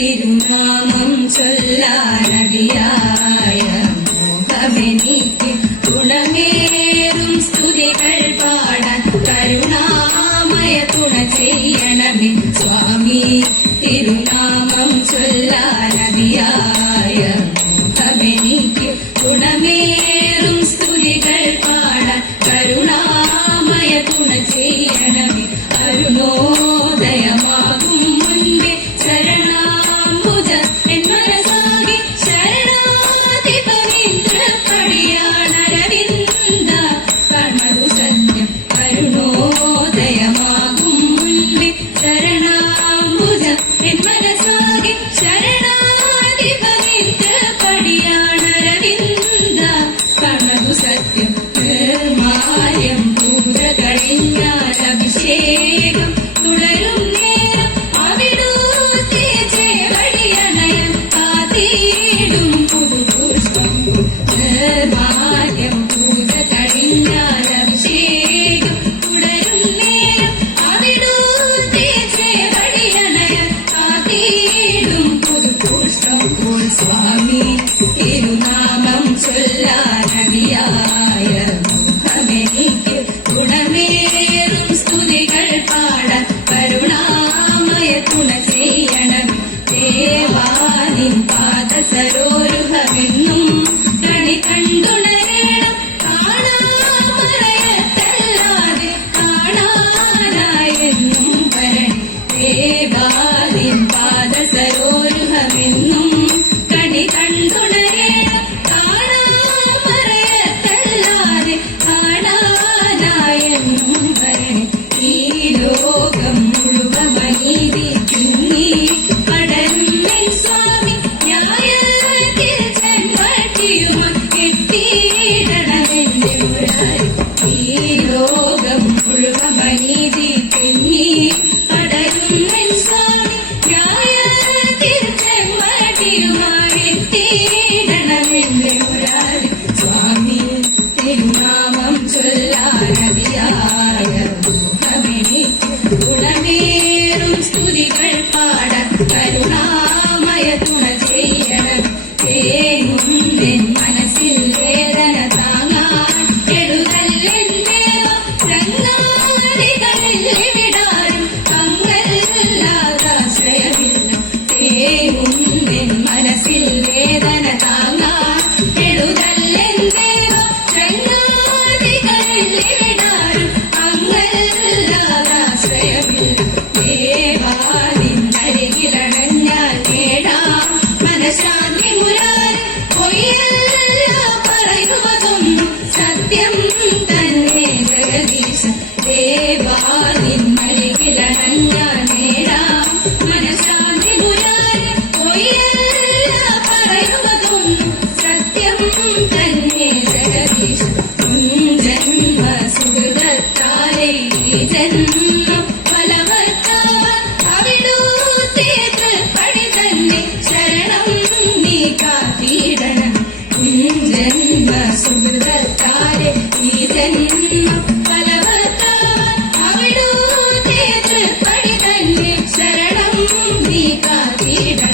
തിരുനാമം ചൊല്ലാനതിയായ മോഹമെനിക്ക് ഗുണമേറും സ്തുതികൾ പാടാൻ കരുണാമയ തുണ ചെയ്യണമേ സ്വാമി. തിരുനാമം ചൊല്ലാനതിയായ മോഹമെനിക്ക് ഗുണമേറും സ്തുതികൾ പാടാൻ കരുണാമയ തുണ ചെയ്യണമേ. അരുണോദയമാകും മുൻപേ ശരണാംബുജ എൻ മനസാകെ ശരണാധിപനിന്ദ്രപ്പടിയാണരവിന്ദ കർമ്മതു സത്യം. അരുണോദയമാകും മുൻപേ ശരണാംബുജ എൻ മനസാകെ ശരണാധിപനിന്ദ്രപ്പടിയാണരവിന്ദ കർമ്മതു സത്യം. നിർമാല്യം പൂജ കഴിഞ്ഞാൽ അഭിഷേകം തുടരും നേരം അവിടൂത്തെ ചേവടിയണയൻ കാത്തിടും പുതുപുഷ്പം. നിർമാല്യം പൂജ കഴിഞ്ഞാൽ അഭിഷേകം തുടരും നേരം അവിടൂത്തെ ചേവടിയണയൻ കാത്തിടും പുതുപുഷ്പം. സ്വാമി തിരുനാമം ചൊല്ലാനതിയായ മോഹമെനിക്ക് ഗുണമേറും സ്തുതികൾ പാടാൻ കരുണാമയ തുണ ചെയ്യണം. ദേവാനിൻ പാദസരോരുഹമെന്നും കണി കണ്ടുണരണം. കാണാമറയത്തല്ലാതെ കാണാനായെന്നും വരണി. ദേവാനിൻ പാദസരോരുഹമെന്നും കണി കണ്ടുണരണം. കാണാമറയത്തല്ലാതെ കാണാനായെന്നും വരണി. ഈ ലോകം മുഴുവൻ അനീതി തിങ്ങി പടരുന്നെൻ സ്വാമി. ന്യായത്തിൽ ചെമ്പട്ടിയുമാ കെട്ടിയിടണമെന്റെ മുരാരി. ഈ ലോകം മുഴുവൻ അനീതി തിങ്ങി പടരുന്നെൻ സ്വാമി. ന്യായത്തിൽ ചെമ്പട്ടിയുമാ കെട്ടിയിടണമെന്റെ മുരാരി. സ്വാമി തിരുനാമം ചൊല്ലാനതിയായ മോഹമെനിക്ക് ഗുണമേറും സ്തുതികൾ പാടാൻ കരുണാമയ തുണ ചെയ്യണം. തേങ്ങുന്നെൻ മനസ്സിൽ വേദന താങ്ങാൻ എഴുതല്ലെൻ ദേവ. ചങ്ങാതികളിൽ വിടാനും പങ്കല്ലാതാശ്രയമില്ല. തേങ്ങുന്നെൻ മനസ്സിൽ വേദന താങ്ങാൻ എഴുതല്ലെൻ ദേവ. ചങ്ങാതികളിൽ വിടാനും പങ്കല്ലാതാശ്രയമില്ല. ദേവാനിന്നരികിലണഞ്ഞാൽ നേടാം മനഃശാന്തി മുരാരി. പൊയ്യല്ല പറയുവതൊന്നും സത്യം തന്നെ ജഗദീശ. ദേവാനിന്നരികിലണഞ്ഞാൽ നേടാം മനഃശാന്തി മുരാരി. പൊയ്യല്ല പറയുവതൊന്നും സത്യം തന്നെ ജഗദീശ. ജന്മ സുഹൃതത്താലേ ഈ ജന്മം ഫലവത്താവാൻ അവിടൂത്തെ തൃപ്പടി തന്നെ ശരണം നീ കാത്തിടണം. ജന്മ സുഹൃതത്താലേ ഈ ജന്മം ഫലവത്താവാൻ അവിടൂത്തെ തൃപ്പടി തന്നെ ശരണം നീ കാത്തിടണം.